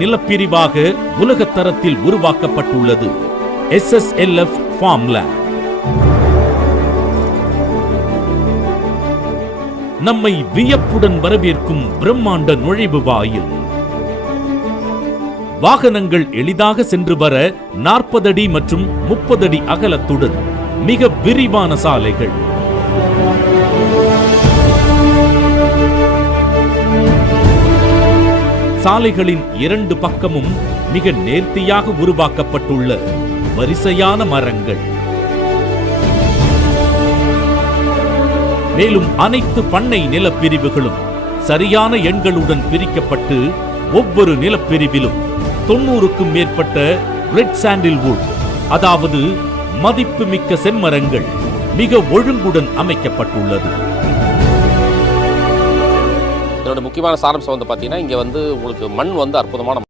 நிலப்பிரிவாக உலக தரத்தில் உருவாக்கப்பட்டுள்ளது SSLF ஃபார்ம்லேண்ட். நம்மை வியப்புடன் வரவேற்கும் பிரம்மாண்ட நுழைவு வாயில். வாகனங்கள் எளிதாக சென்று வர 40 அடி மற்றும் 30 அடி அகலத்துடன் மிக விரிவான சாலைகள். சாலைகளின் 2 பக்கமும் மிக நேர்த்தியாக உருவாக்கப்பட்டுள்ள வரிசையான மரங்கள். மேலும் அனைத்து பண்ணை நிலப்பிரிவுகளும் சரியான எண்களுடன் பிரிக்கப்பட்டு ஒவ்வொரு நிலப்பிரிவிலும் 90க்கும் மேற்பட்ட ரெட் சாண்டில்வுட், அதாவது மதிப்புமிக்க செம்மரங்கள் மிக ஒழுங்குடன் அமைக்கப்பட்டுள்ளது. இதோட முக்கியமான சாரம்சம் பார்த்தீங்கன்னா, இங்கே உங்களுக்கு மண் அற்புதமான